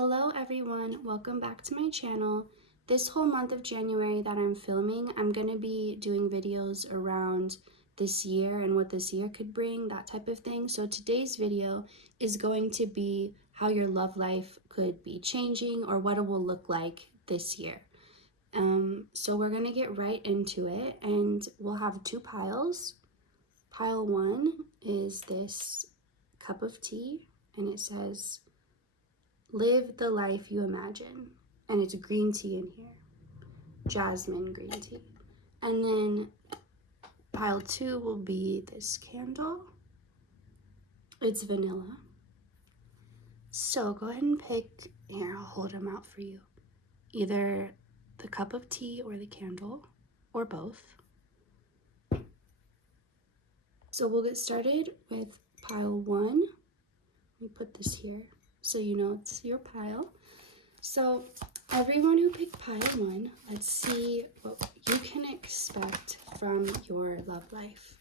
Hello everyone, welcome back to my channel. This whole month of January that I'm filming, I'm going to be doing videos around this year and what this year could bring, that type of thing. So today's video is going to be how your love life could be changing or what it will look like this year. So we're going to get right into it, and we'll have two piles. Pile one is this cup of tea, and it says, "Live the life you imagine." And it's green tea in here, jasmine green tea. And then pile two will be this candle. It's vanilla. So go ahead and pick, here, I'll hold them out for you. Either the cup of tea or the candle, or both. So we'll get started with pile one. Let me put this here so you know it's your pile. So everyone who picked pile one, let's see what you can expect from your love life.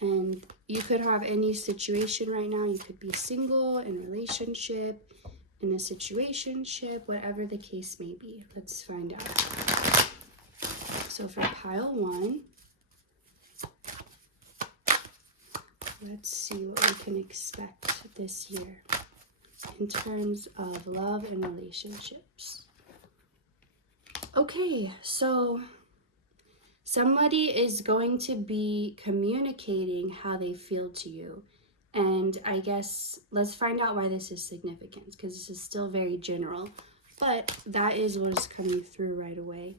And you could have any situation right now. You could be single, in a relationship, in a situationship, whatever the case may be. Let's find out. So for pile one, let's see what we can expect this year in terms of love and relationships. Okay, so somebody is going to be communicating how they feel to you. And I guess let's find out why this is significant, because this is still very general, but that is what is coming through right away.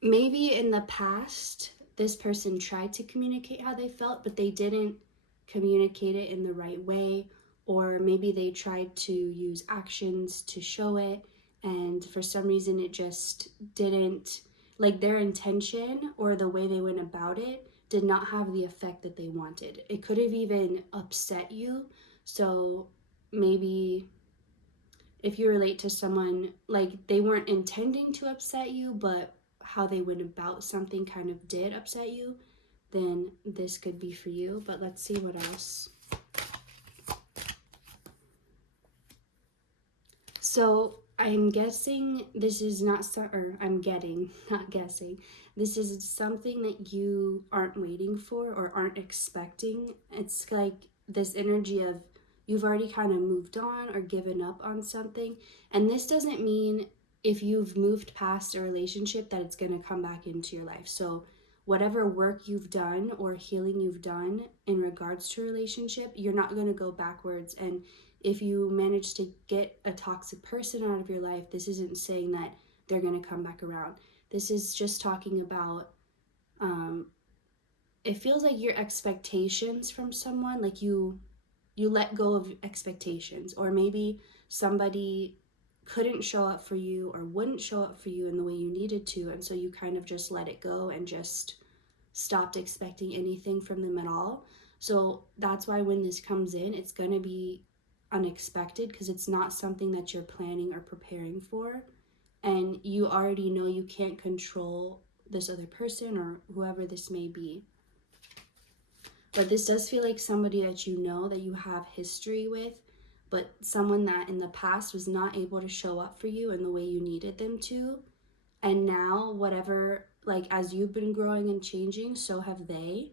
Maybe in the past, this person tried to communicate how they felt, but they didn't communicate it in the right way, or maybe they tried to use actions to show it, and for some reason it just didn't, like their intention or the way they went about it did not have the effect that they wanted. It could have even upset you. So maybe if you relate to someone, like they weren't intending to upset you, but how they went about something kind of did upset you, then this could be for you. But let's see what else. So I'm guessing this is not, I'm getting, not guessing, this is something that you aren't waiting for or aren't expecting. It's like this energy of you've already kind of moved on or given up on something. And this doesn't mean if you've moved past a relationship that it's going to come back into your life. So whatever work you've done or healing you've done in regards to a relationship, you're not going to go backwards. And if you manage to get a toxic person out of your life, this isn't saying that they're going to come back around. This is just talking about, it feels like your expectations from someone, like you let go of expectations, or maybe somebody couldn't show up for you or wouldn't show up for you in the way you needed to, and so you kind of just let it go and just stopped expecting anything from them at all. So that's why when this comes in, it's going to be unexpected, because it's not something that you're planning or preparing for, and you already know you can't control this other person or whoever this may be. But this does feel like somebody that you know, that you have history with, but someone that in the past was not able to show up for you in the way you needed them to. And now, whatever, like as you've been growing and changing, so have they.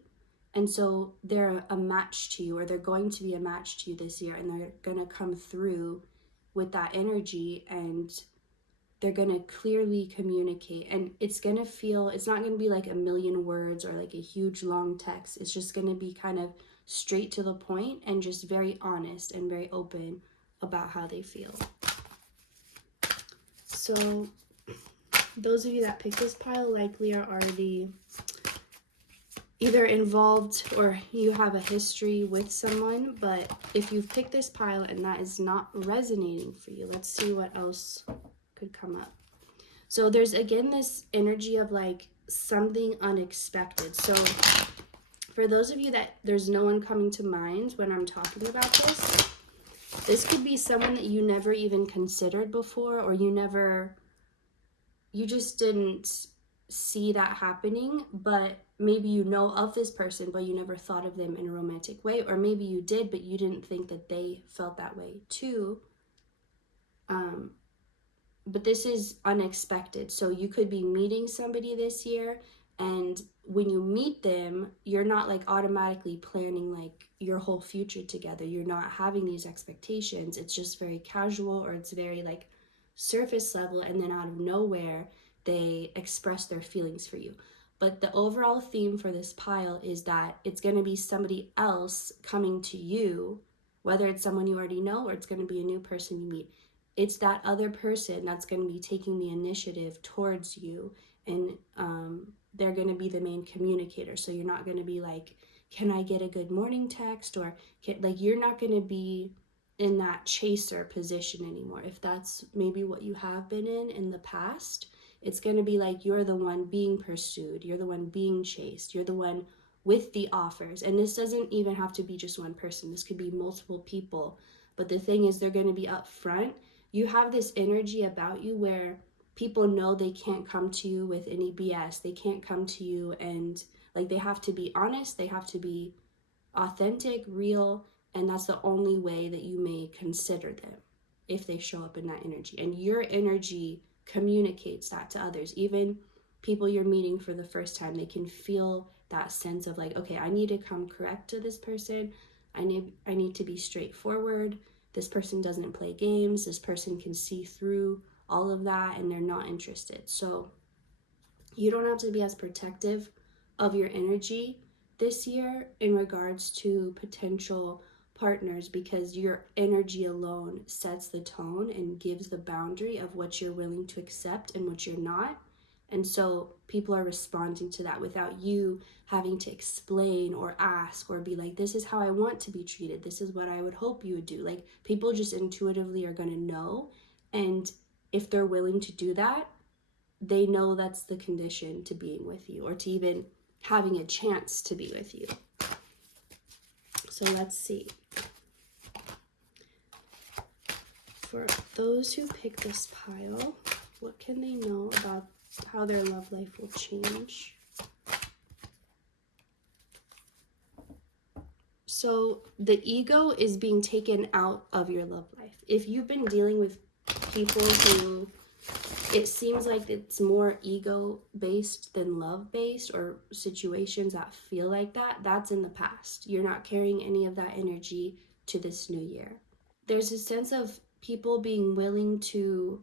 And so they're a match to you, or they're going to be a match to you this year, and they're going to come through with that energy, and they're going to clearly communicate. And it's going to feel, it's not going to be like a million words or like a huge long text. It's just going to be kind of straight to the point and just very honest and very open about how they feel. So those of you that picked this pile likely are already either involved or you have a history with someone. But if you've picked this pile and that is not resonating for you, let's see what else could come up. So there's again this energy of like something unexpected. So for those of you that there's no one coming to mind when I'm talking about this could be someone that you never even considered before, or you just didn't see that happening, but maybe you know of this person, but you never thought of them in a romantic way, or maybe you did, but you didn't think that they felt that way too. Um, but this is unexpected. So you could be meeting somebody this year, and when you meet them, you're not like automatically planning like your whole future together. You're not having these expectations. It's just very casual, or it's very like surface level, and then out of nowhere they express their feelings for you. But the overall theme for this pile is that it's going to be somebody else coming to you, whether it's someone you already know or it's going to be a new person you meet. It's that other person that's going to be taking the initiative towards you, and they're going to be the main communicator. So you're not going to be like, can I get a good morning text, or like, you're not going to be in that chaser position anymore. If that's maybe what you have been in the past, it's going to be like you're the one being pursued, you're the one being chased, you're the one with the offers. And this doesn't even have to be just one person, this could be multiple people. But the thing is, they're going to be upfront. You have this energy about you where people know they can't come to you with any BS. They can't come to you and like, they have to be honest, they have to be authentic, real, and that's the only way that you may consider them if they show up in that energy. And your energy communicates that to others. Even people you're meeting for the first time, they can feel that sense of like, okay, I need to come correct to this person. I need to be straightforward. This person doesn't play games. This person can see through all of that and they're not interested. So you don't have to be as protective of your energy this year in regards to potential partners, because your energy alone sets the tone and gives the boundary of what you're willing to accept and what you're not. And so people are responding to that without you having to explain or ask or be like, this is how I want to be treated, this is what I would hope you would do. Like, people just intuitively are going to know. And if they're willing to do that, they know that's the condition to being with you, or to even having a chance to be with you. So let's see. For those who pick this pile, what can they know about how their love life will change? So the ego is being taken out of your love life. If you've been dealing with people who it seems like it's more ego based than love based, or situations that feel like that, that's in the past. You're not carrying any of that energy to this new year. There's a sense of people being willing to,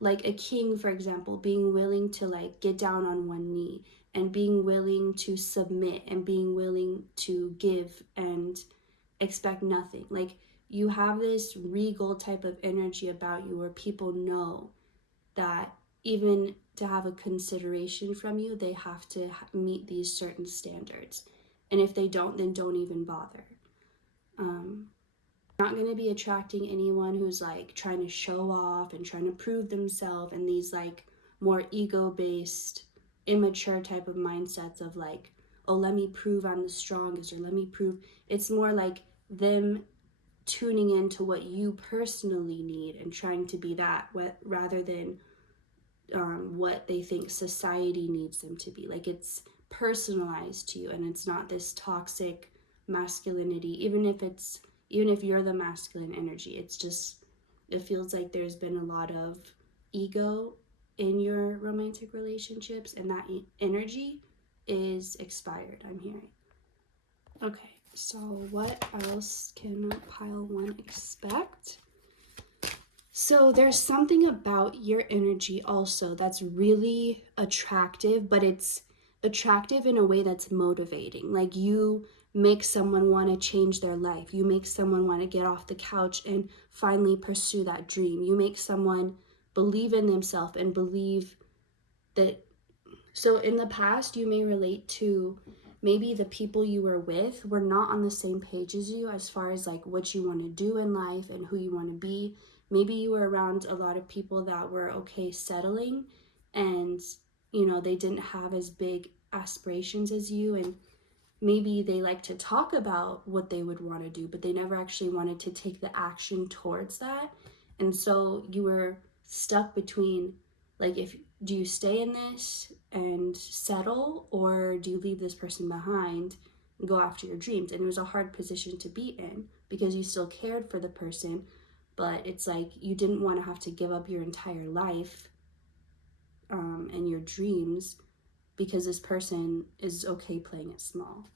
like a king, for example, being willing to like get down on one knee and being willing to submit and being willing to give and expect nothing. Like, you have this regal type of energy about you where people know that even to have a consideration from you, they have to meet these certain standards. And if they don't, then don't even bother. Not going to be attracting anyone who's like trying to show off and trying to prove themselves, and these like more ego-based, immature type of mindsets of like, oh, let me prove I'm the strongest, or let me prove. It's more like them tuning into what you personally need and trying to be that, rather than what they think society needs them to be. Like, it's personalized to you, and it's not this toxic masculinity. Even if you're the masculine energy, it's just, it feels like there's been a lot of ego in your romantic relationships, and that energy is expired, I'm hearing. Okay, so what else can pile one expect? So there's something about your energy also that's really attractive, but it's attractive in a way that's motivating. Like, you make someone want to change their life. You make someone want to get off the couch and finally pursue that dream. You make someone believe in themselves and believe that. So in the past, you may relate to maybe the people you were with were not on the same page as you as far as like what you want to do in life and who you want to be. Maybe you were around a lot of people that were okay settling, and they didn't have as big aspirations as you, and maybe they like to talk about what they would want to do, but they never actually wanted to take the action towards that. And so you were stuck between, like, if do you stay in this and settle, or do you leave this person behind and go after your dreams? And it was a hard position to be in because you still cared for the person, but it's like you didn't want to have to give up your entire life and your dreams because this person is okay playing it small.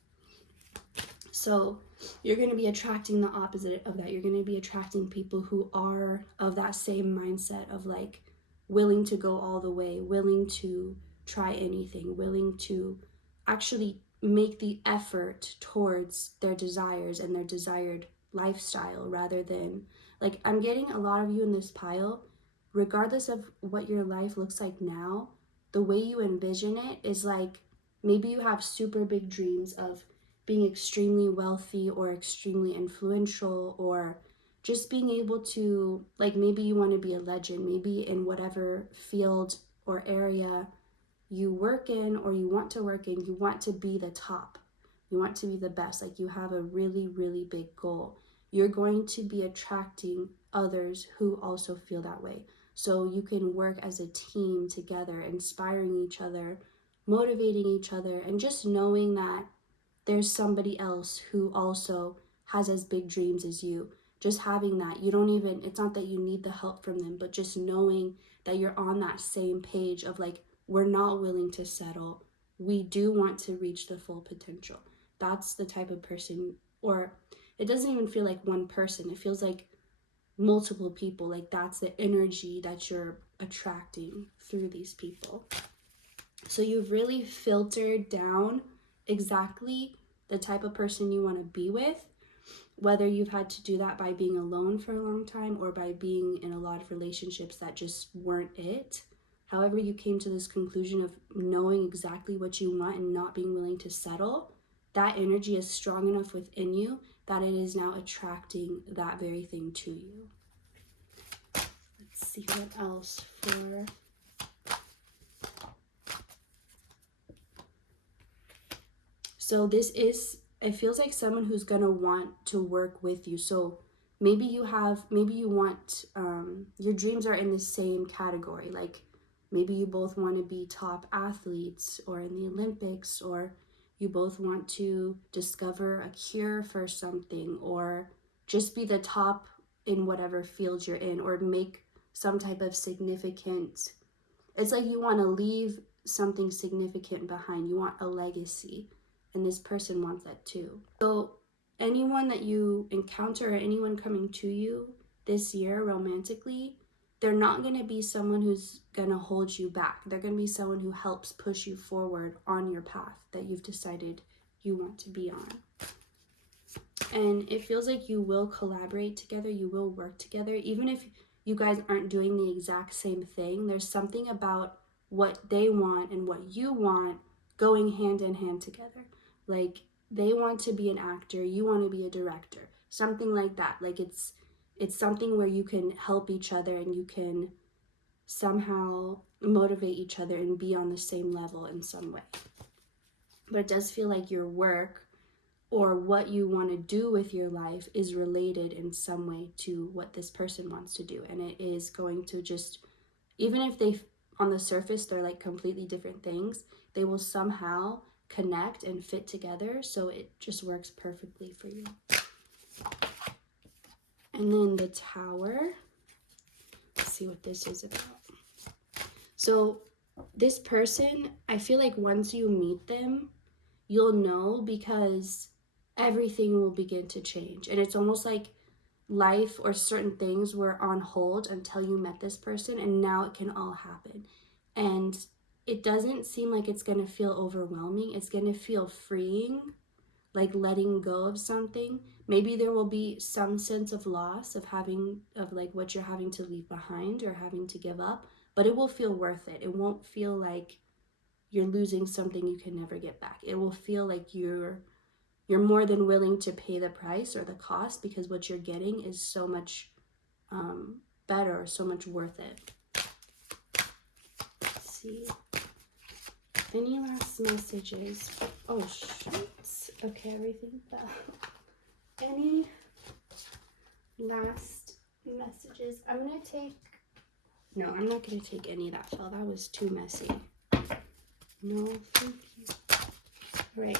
So you're going to be attracting the opposite of that. You're going to be attracting people who are of that same mindset of like willing to go all the way, willing to try anything, willing to actually make the effort towards their desires and their desired lifestyle, rather than, like, I'm getting a lot of you in this pile, regardless of what your life looks like now, the way you envision it is like maybe you have super big dreams of being extremely wealthy or extremely influential, or just being able to, like, maybe you want to be a legend, maybe in whatever field or area you work in or you want to work in, you want to be the top, you want to be the best, like you have a really, really big goal. You're going to be attracting others who also feel that way. So you can work as a team together, inspiring each other, motivating each other, and just knowing that there's somebody else who also has as big dreams as you. Just having that, you don't even, it's not that you need the help from them, but just knowing that you're on that same page of like, we're not willing to settle. We do want to reach the full potential. That's the type of person, or it doesn't even feel like one person. It feels like multiple people. Like that's the energy that you're attracting through these people. So you've really filtered down exactly the type of person you want to be with, whether you've had to do that by being alone for a long time or by being in a lot of relationships that just weren't it. However you came to this conclusion of knowing exactly what you want and not being willing to settle, that energy is strong enough within you that it is now attracting that very thing to you. Let's see what else for... So this is, it feels like someone who's going to want to work with you. So maybe you want, your dreams are in the same category. Like maybe you both want to be top athletes or in the Olympics, or you both want to discover a cure for something, or just be the top in whatever field you're in, or make some type of significant, it's like you want to leave something significant behind. You want a legacy. And this person wants that too. So anyone that you encounter or anyone coming to you this year romantically, they're not going to be someone who's going to hold you back. They're going to be someone who helps push you forward on your path that you've decided you want to be on. And it feels like you will collaborate together, you will work together, even if you guys aren't doing the exact same thing. There's something about what they want and what you want going hand in hand together. Like they want to be an actor, you want to be a director, something like that. Like it's something where you can help each other and you can somehow motivate each other and be on the same level in some way. But it does feel like your work or what you want to do with your life is related in some way to what this person wants to do. And it is going to just, even if they, on the surface, they're like completely different things, they will somehow connect and fit together. So it just works perfectly for you. And then the Tower. Let's see what this is about. So this person, I feel like once you meet them, you'll know, because everything will begin to change. And it's almost like life or certain things were on hold until you met this person, and now it can all happen. And it doesn't seem like it's going to feel overwhelming. It's going to feel freeing, like letting go of something. Maybe there will be some sense of loss of like what you're having to leave behind or having to give up, but it will feel worth it. It won't feel like you're losing something you can never get back. It will feel like you're more than willing to pay the price or the cost, because what you're getting is so much better, so much worth it. Let's see. Any last messages? Oh, shit. Okay, everything fell. Any last messages? I'm not going to take any that fell. That was too messy. No, thank you. All right.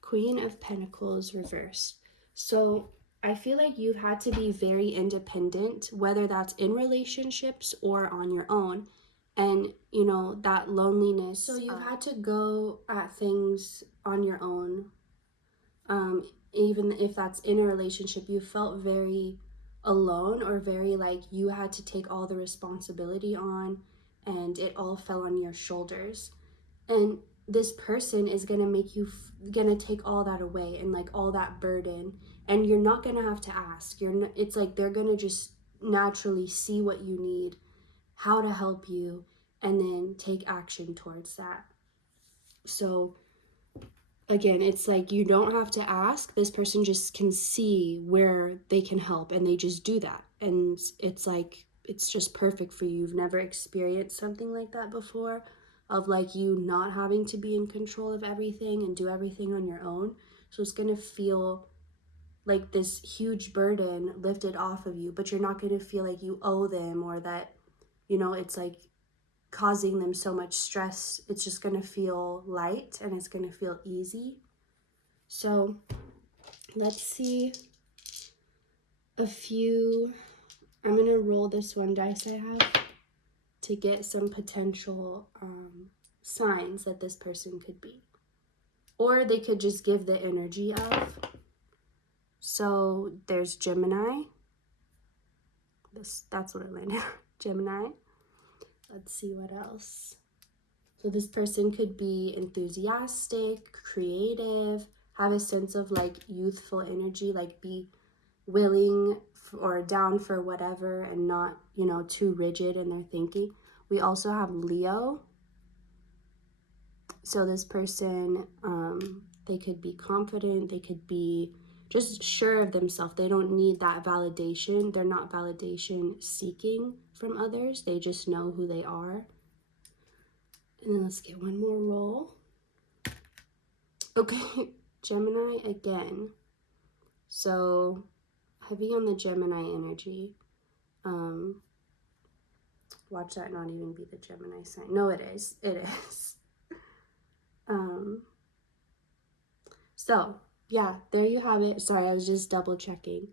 Queen of Pentacles reversed. So I feel like you've had to be very independent, whether that's in relationships or on your own. And, you know, that loneliness. So you've had to go at things on your own. Even if that's in a relationship, you felt very alone, or very like you had to take all the responsibility on, and it all fell on your shoulders. And this person is gonna make you gonna take all that away, and like all that burden, and you're not gonna have to ask. It's like they're gonna just naturally see what you need, how to help you, and then take action towards that. So again, it's like you don't have to ask. This person just can see where they can help, and they just do that. And it's like, it's just perfect for you. You've never experienced something like that before, of like you not having to be in control of everything and do everything on your own. So it's going to feel like this huge burden lifted off of you, but you're not going to feel like you owe them, or that, you know, it's like causing them so much stress. It's just going to feel light, and it's going to feel easy. So let's see a few. I'm going to roll this one dice I have to get some potential signs that this person could be. Or they could just give the energy of. So there's Gemini. That's what I landed. Gemini. Let's see what else. So this person could be enthusiastic, creative, have a sense of like youthful energy, like be willing or down for whatever, and not, you know, too rigid in their thinking. We also have Leo. So this person, they could be confident, they could be just sure of themselves. They don't need that validation. They're not validation seeking from others. They just know who they are. And then let's get one more roll. Okay, Gemini again. So heavy on the Gemini energy. Watch that not even be the Gemini sign. No, it is. It is. So yeah, there you have it. Sorry, I was just double checking.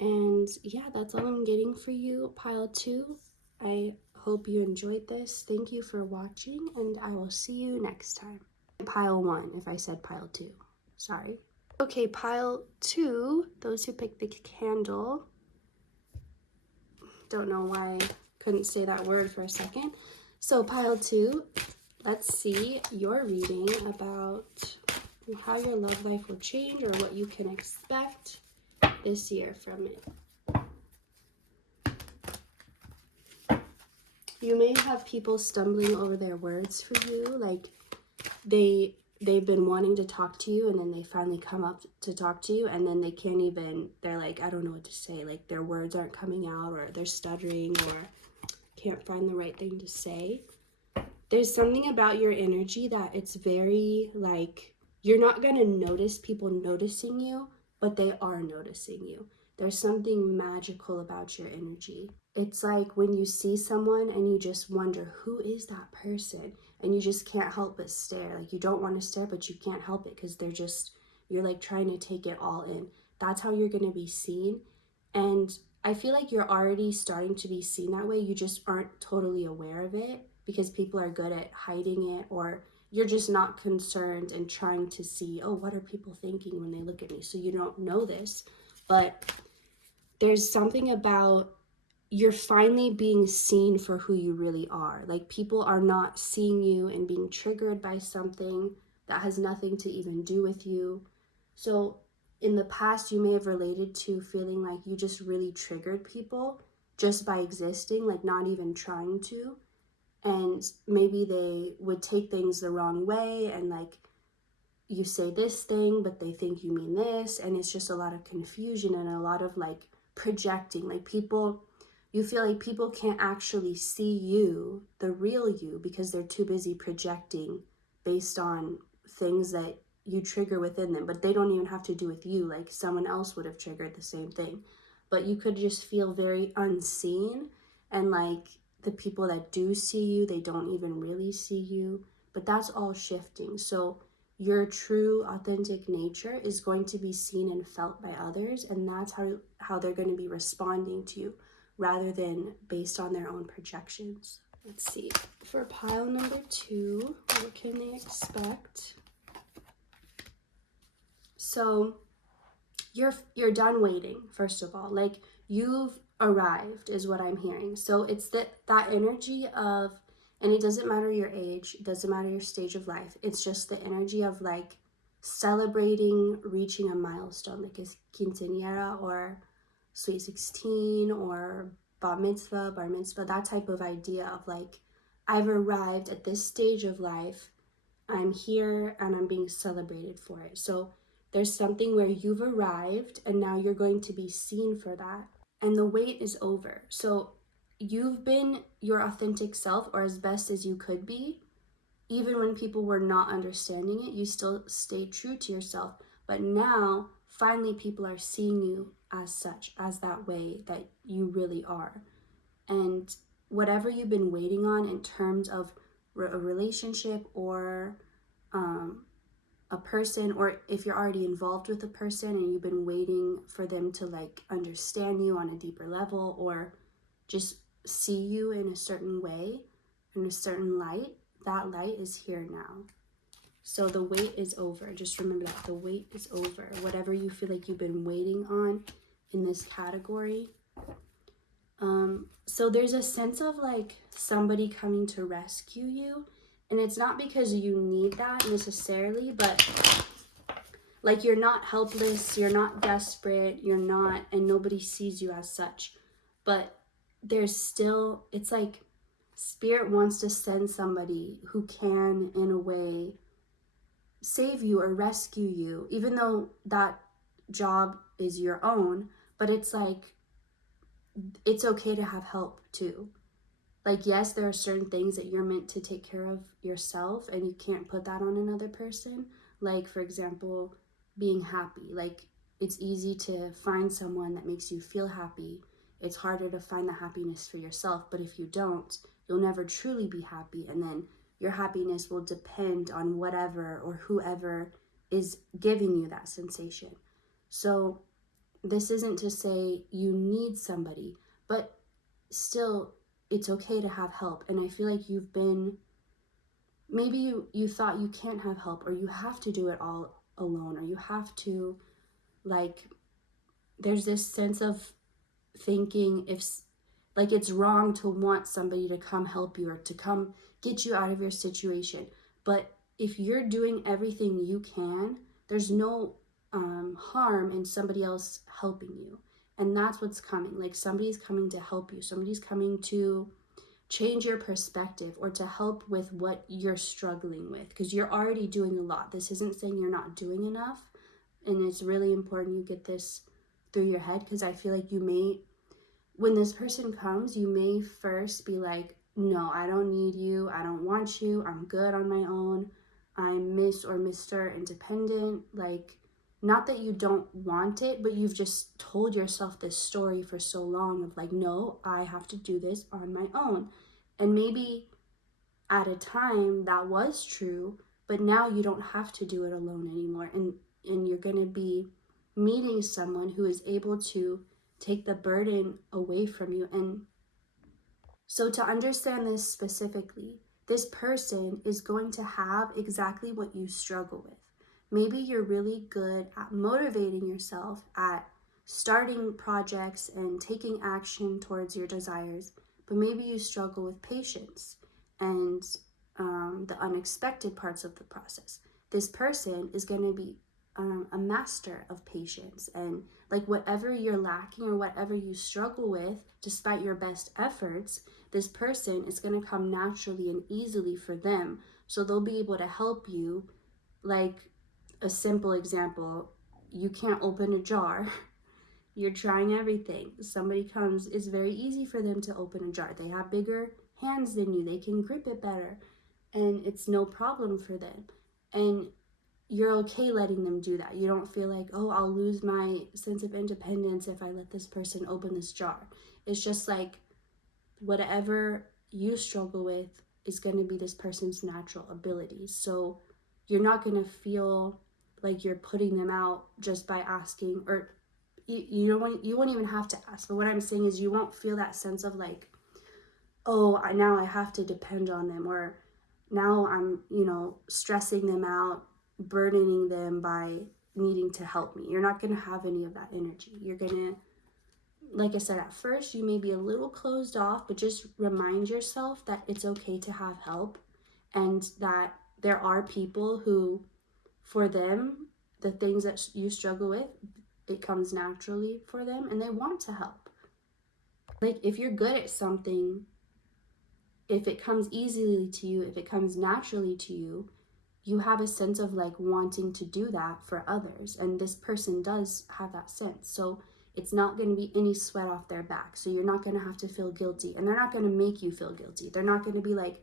And yeah, that's all I'm getting for you, pile 2. I hope you enjoyed this. Thank you for watching, and I will see you next time. Pile 1, if I said pile 2. Sorry. Okay, pile 2, those who picked the candle. Don't know why I couldn't say that word for a second. So pile 2, let's see your reading about how your love life will change, or what you can expect this year from it. You may have people stumbling over their words for you, like they've been wanting to talk to you, and then they finally come up to talk to you, and then they can't even, they're like, I don't know what to say, like their words aren't coming out, or they're stuttering, or can't find the right thing to say. There's something about your energy that it's very like, you're not going to notice people noticing you, but they are noticing you. There's something magical about your energy. It's like when you see someone and you just wonder, who is that person? And you just can't help but stare. Like you don't want to stare, but you can't help it, because you're like trying to take it all in. That's how you're going to be seen. And I feel like you're already starting to be seen that way. You just aren't totally aware of it, because people are good at hiding it, or you're just not concerned and trying to see, oh, what are people thinking when they look at me? So you don't know this, but there's something about you're finally being seen for who you really are. Like people are not seeing you and being triggered by something that has nothing to even do with you. So in the past, you may have related to feeling like you just really triggered people just by existing, like not even trying to. And maybe they would take things the wrong way, and like you say this thing, but they think you mean this. And it's just a lot of confusion and a lot of like projecting. Like you feel like people can't actually see you, the real you, because they're too busy projecting based on things that you trigger within them, but they don't even have to do with you. Like someone else would have triggered the same thing, but you could just feel very unseen, and like the people that do see you, they don't even really see you. But that's all shifting. So your true authentic nature is going to be seen and felt by others, and that's how they're going to be responding to you rather than based on their own projections. Let's see, for pile number 2, what can they expect? So you're done waiting, first of all. Like, you've arrived is what I'm hearing. So it's that energy of, and it doesn't matter your age, it doesn't matter your stage of life, it's just the energy of like celebrating reaching a milestone, like a quinceañera or sweet 16 or bar mitzvah, that type of idea of like, I've arrived at this stage of life, I'm here and I'm being celebrated for it. So there's something where you've arrived and now you're going to be seen for that. And the wait is over. So you've been your authentic self, or as best as you could be. Even when people were not understanding it, you still stayed true to yourself. But now, finally, people are seeing you as such, as that way that you really are. And whatever you've been waiting on in terms of a relationship or a person, or if you're already involved with a person and you've been waiting for them to like understand you on a deeper level or just see you in a certain way, in a certain light, that light is here now. So the wait is over. Just remember that the wait is over. Whatever you feel like you've been waiting on in this category. So there's a sense of like somebody coming to rescue you, and it's not because you need that necessarily, but like you're not helpless, you're not desperate, you're not, and nobody sees you as such. But there's still, it's like Spirit wants to send somebody who can, in a way, save you or rescue you, even though that job is your own. But it's like, it's okay to have help too. Like, yes, there are certain things that you're meant to take care of yourself and you can't put that on another person. Like, for example, being happy. Like, it's easy to find someone that makes you feel happy. It's harder to find the happiness for yourself. But if you don't, you'll never truly be happy. And then your happiness will depend on whatever or whoever is giving you that sensation. So this isn't to say you need somebody, but still, it's okay to have help. And I feel like you've been, maybe you thought you can't have help, or you have to do it all alone, or you have to, like, there's this sense of thinking if, like, it's wrong to want somebody to come help you or to come get you out of your situation. But if you're doing everything you can, there's no harm in somebody else helping you. And that's what's coming. Like, somebody's coming to help you. Somebody's coming to change your perspective or to help with what you're struggling with, because you're already doing a lot. This isn't saying you're not doing enough. And it's really important you get this through your head, because I feel like you may, when this person comes, you may first be like, no, I don't need you. I don't want you. I'm good on my own. I'm Miss or Mr. Independent. Like, not that you don't want it, but you've just told yourself this story for so long of like, no, I have to do this on my own. And maybe at a time that was true, but now you don't have to do it alone anymore. And you're going to be meeting someone who is able to take the burden away from you. And so to understand this specifically, this person is going to have exactly what you struggle with. Maybe you're really good at motivating yourself, at starting projects and taking action towards your desires, but maybe you struggle with patience and the unexpected parts of the process. This person is going to be a master of patience, and like whatever you're lacking or whatever you struggle with, despite your best efforts, this person is going to come naturally and easily for them. So they'll be able to help you. Like a simple example, you can't open a jar. You're trying everything. Somebody comes, it's very easy for them to open a jar. They have bigger hands than you. They can grip it better. And it's no problem for them. And you're okay letting them do that. You don't feel like, oh, I'll lose my sense of independence if I let this person open this jar. It's just like whatever you struggle with is going to be this person's natural abilities. So you're not going to feel like you're putting them out just by asking, or you won't even have to ask. But what I'm saying is you won't feel that sense of like, oh, now I have to depend on them, or now I'm, stressing them out, burdening them by needing to help me. You're not going to have any of that energy. You're going to, like I said, at first you may be a little closed off, but just remind yourself that it's okay to have help, and that there are people who, for them, the things that you struggle with, it comes naturally for them and they want to help. Like if you're good at something, if it comes easily to you, if it comes naturally to you, you have a sense of like wanting to do that for others. And this person does have that sense. So it's not going to be any sweat off their back. So you're not going to have to feel guilty, and they're not going to make you feel guilty. They're not going to be like,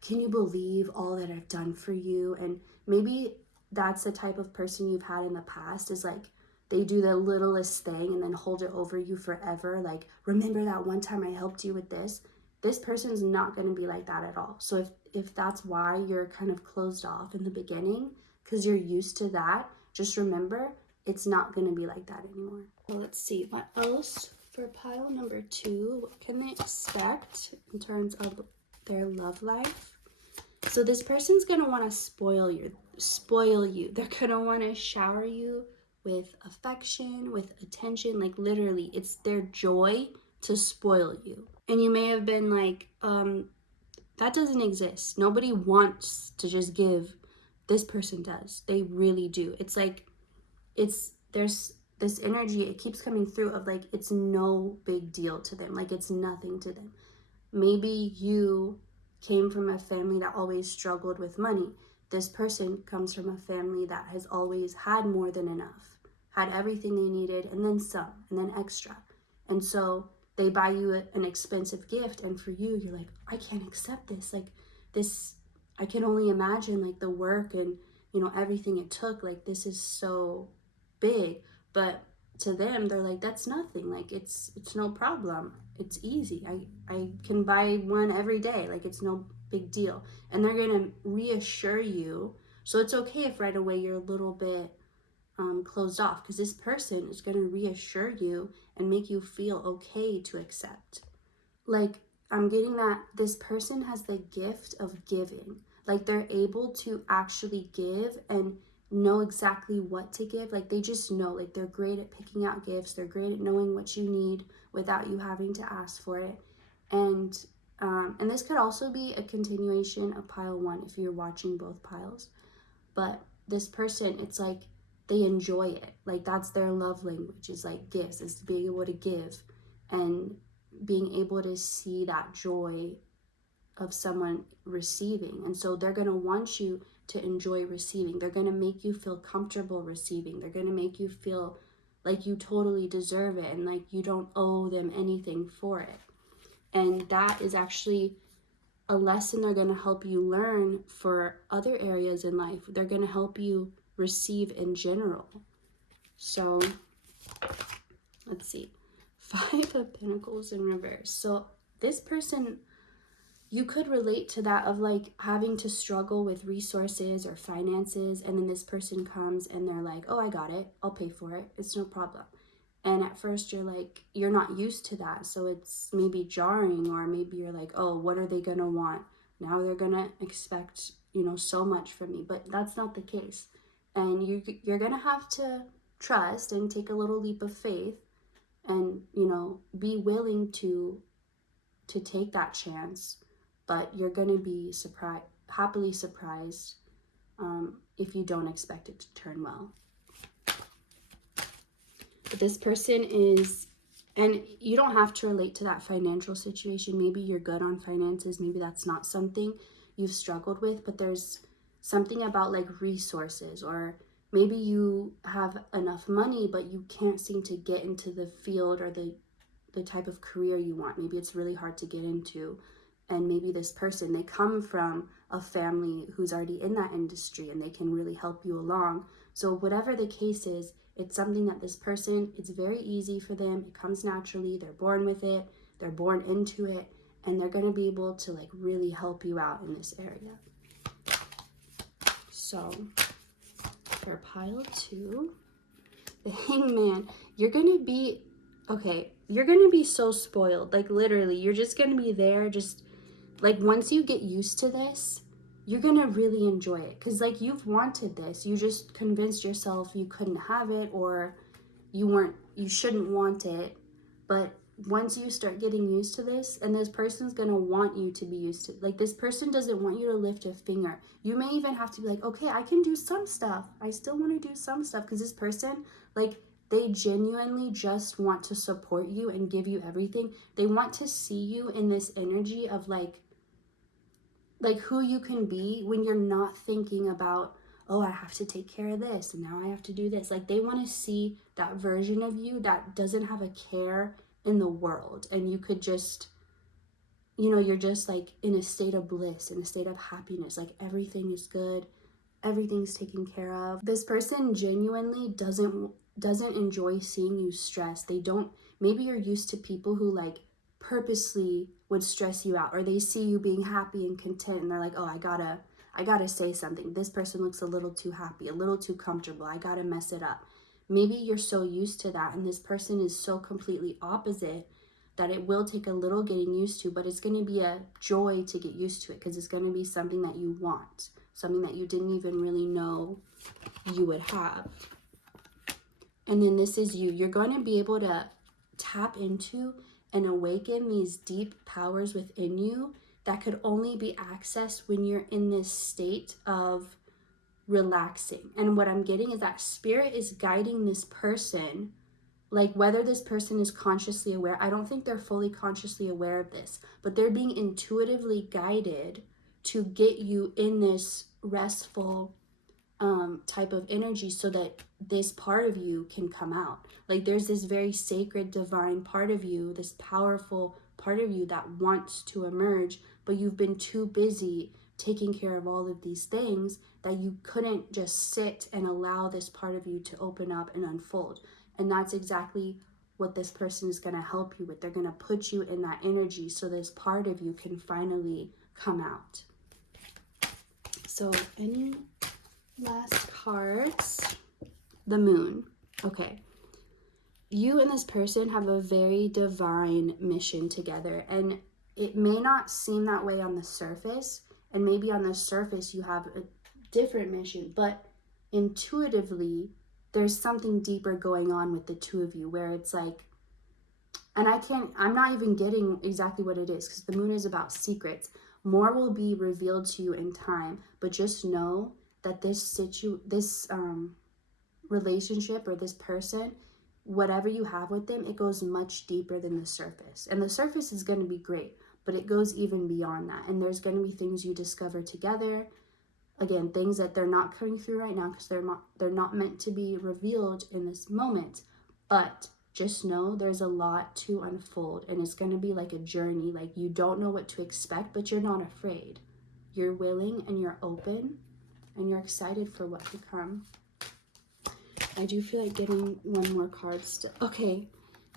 can you believe all that I've done for you? And maybe that's the type of person you've had in the past, is like they do the littlest thing and then hold it over you forever. Like, remember that one time I helped you with this? This person's not going to be like that at all. So if that's why you're kind of closed off in the beginning, because you're used to that, just remember it's not going to be like that anymore. Well, let's see what else for pile number 2. What can they expect in terms of their love life? So this person's going to want to spoil you. They're going to want to shower you with affection, with attention. Like literally, it's their joy to spoil you. And you may have been like, that doesn't exist. Nobody wants to just give. This person does. They really do. It's like, there's this energy, it keeps coming through of like, it's no big deal to them. Like it's nothing to them. Maybe you came from a family that always struggled with money. This person comes from a family that has always had more than enough, had everything they needed, and then some, and then extra. And so they buy you an expensive gift, and for you, you're like, I can't accept this. Like this, I can only imagine like the work and, everything it took. Like this is so big. But to them, they're like, that's nothing. Like it's no problem. It's easy. I can buy one every day. Like it's no big deal. And they're gonna reassure you. So it's okay if right away you're a little bit closed off, because this person is gonna reassure you and make you feel okay to accept. Like I'm getting that this person has the gift of giving. Like they're able to actually give and know exactly what to give. Like they just know. Like they're great at picking out gifts. They're great at knowing what you need without you having to ask for it. And this could also be a continuation of pile 1 if you're watching both piles. But this person, it's like they enjoy it. Like that's their love language, is like gifts, is being able to give and being able to see that joy of someone receiving. And so they're going to want you to enjoy receiving. They're going to make you feel comfortable receiving. They're going to make you feel like you totally deserve it and like you don't owe them anything for it. And that is actually a lesson they're going to help you learn for other areas in life. They're going to help you receive in general. So let's see. 5 of Pentacles in reverse. So this person, you could relate to that of like having to struggle with resources or finances, and then this person comes and they're like, oh, I got it. I'll pay for it. It's no problem. And at first you're like, you're not used to that. So it's maybe jarring, or maybe you're like, oh, what are they going to want? Now they're going to expect, so much from me. But that's not the case. And you're going to have to trust and take a little leap of faith and, be willing to take that chance. But you're going to be happily surprised if you don't expect it to turn well. But this person is, and you don't have to relate to that financial situation. Maybe you're good on finances. Maybe that's not something you've struggled with, but there's something about like resources, or maybe you have enough money, but you can't seem to get into the field or the type of career you want. Maybe it's really hard to get into. And maybe this person, they come from a family who's already in that industry and they can really help you along. So whatever the case is, it's something that this person, it's very easy for them. It comes naturally. They're born with it. They're born into it. And they're going to be able to like really help you out in this area. So for pile 2, the Hangman, you're gonna be, okay, you're gonna be so spoiled. Like literally, you're just gonna be there. Just like once you get used to this, you're gonna really enjoy it. Cause like you've wanted this. You just convinced yourself you couldn't have it, or you shouldn't want it. But once you start getting used to this, and this person's gonna want you to be used to, like this person doesn't want you to lift a finger. You may even have to be like, okay, I can do some stuff. I still want to do some stuff, because this person, like, they genuinely just want to support you and give you everything. They want to see you in this energy of like who you can be when you're not thinking about, oh, I have to take care of this and now I have to do this. Like they want to see that version of you that doesn't have a care in the world, and you could just, you know, you're just like in a state of bliss, in a state of happiness, like everything is good, everything's taken care of. This person genuinely doesn't enjoy seeing you stressed. They don't, maybe you're used to people who like purposely would stress you out, or they see you being happy and content and they're like, oh, I gotta say something. This person looks a little too happy, a little too comfortable. I gotta mess it up. Maybe you're so used to that, and this person is so completely opposite that it will take a little getting used to, but it's going to be a joy to get used to it, because it's going to be something that you want, something that you didn't even really know you would have. And then this is you. You're going to be able to tap into and awaken these deep powers within you that could only be accessed when you're in this state of relaxing. And what I'm getting is that spirit is guiding this person, like whether this person is consciously aware. I don't think they're fully consciously aware of this, but they're being intuitively guided to get you in this restful type of energy so that this part of you can come out. Like there's this very sacred, divine part of you, this powerful part of you that wants to emerge, but you've been too busy taking care of all of these things that you couldn't just sit and allow this part of you to open up and unfold. And that's exactly what this person is going to help you with. They're going to put you in that energy so this part of you can finally come out. So any last cards? The Moon. Okay. You and this person have a very divine mission together, and it may not seem that way on the surface, and maybe on the surface you have a different mission, but intuitively there's something deeper going on with the two of you, where it's like, and I'm not even getting exactly what it is, because the Moon is about secrets. More will be revealed to you in time, but just know that this relationship or this person, whatever you have with them, it goes much deeper than the surface. And the surface is going to be great, but it goes even beyond that. And there's going to be things you discover together. Again, things that they're not coming through right now, because they're not meant to be revealed in this moment. But just know there's a lot to unfold, and it's going to be like a journey. Like you don't know what to expect, but you're not afraid. You're willing and you're open and you're excited for what to come. I do feel like getting one more card still. Okay,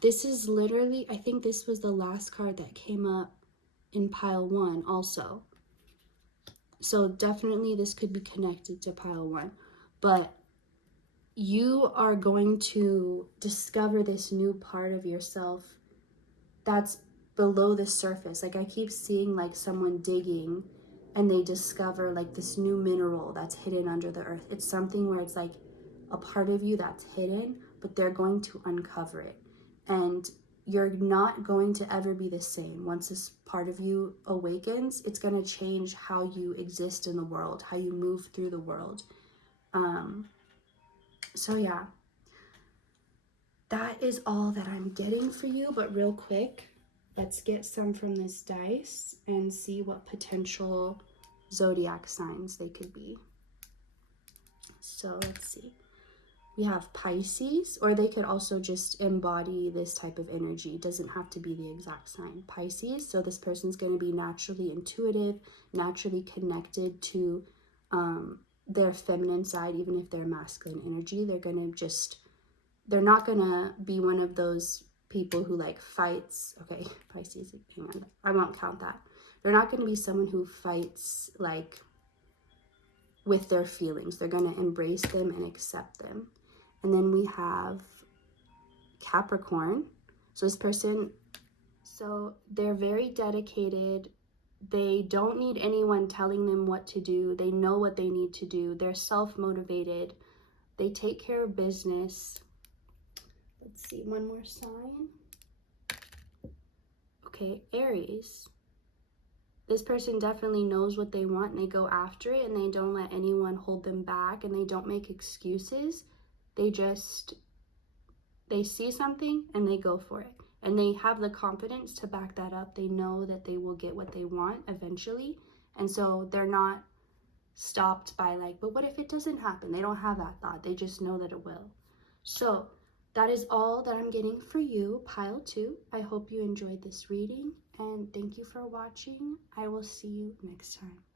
this is literally, I think this was the last card that came up in pile 1 also. So definitely this could be connected to pile 1. But you are going to discover this new part of yourself that's below the surface. Like I keep seeing like someone digging and they discover like this new mineral that's hidden under the earth. It's something where it's like a part of you that's hidden, but they're going to uncover it. And you're not going to ever be the same. Once this part of you awakens, it's going to change how you exist in the world, how you move through the world. So yeah, that is all that I'm getting for you. But real quick, let's get some from this dice and see what potential zodiac signs they could be. So let's see. We have Pisces, or they could also just embody this type of energy. It doesn't have to be the exact sign. Pisces, so this person's going to be naturally intuitive, naturally connected to their feminine side, even if they're masculine energy. They're not going to be one of those people who like fights. Okay, Pisces, hang on, I won't count that. They're not going to be someone who fights like with their feelings. They're going to embrace them and accept them. And then we have Capricorn. So this person, so they're very dedicated. They don't need anyone telling them what to do. They know what they need to do. They're self-motivated. They take care of business. Let's see, one more sign. Okay, Aries. This person definitely knows what they want and they go after it, and they don't let anyone hold them back, and they don't make excuses. They see something and they go for it. And they have the confidence to back that up. They know that they will get what they want eventually. And so they're not stopped by like, but what if it doesn't happen? They don't have that thought. They just know that it will. So that is all that I'm getting for you, pile 2. I hope you enjoyed this reading, and thank you for watching. I will see you next time.